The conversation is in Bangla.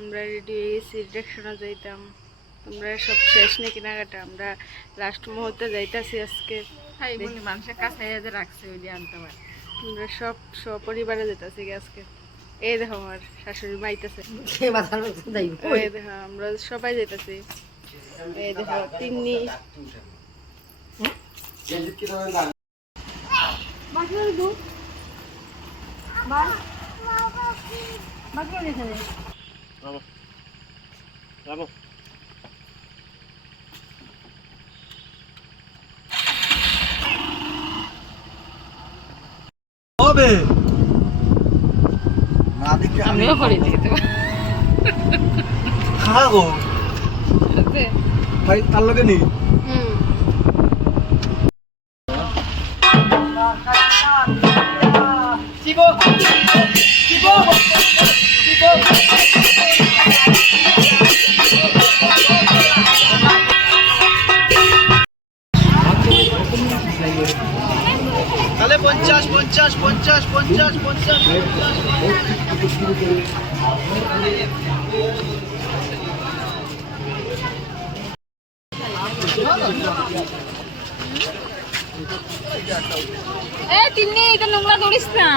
আমরা রেডি হয়ে গেছি ডিরেকশনে যাইতাম। আমরা সব শেষ নেই কেনাকাটা আমরা লাস্ট মুহূর্তে যাইতাছি আজকে। মানুষের কাছে রাখছে ওই দিয়ে আনতে পারে আমরা সব সপরিবারে যেতেছি আজকে। এই দেখো আমার শাশুড়ি মাইতেছে এই দেখো আমরা সবাই যেতেছি এই দেখো তিন্নি। হবে। না দেখে আমি আমিও করে দিতে খাগো ভাই তার লগে নেই হুম। তাহলে পঞ্চাশ পঞ্চাশ পঞ্চাশ পঞ্চাশ পঞ্চাশ এ তিন্নি এটা নোংরা দৌড়িস না।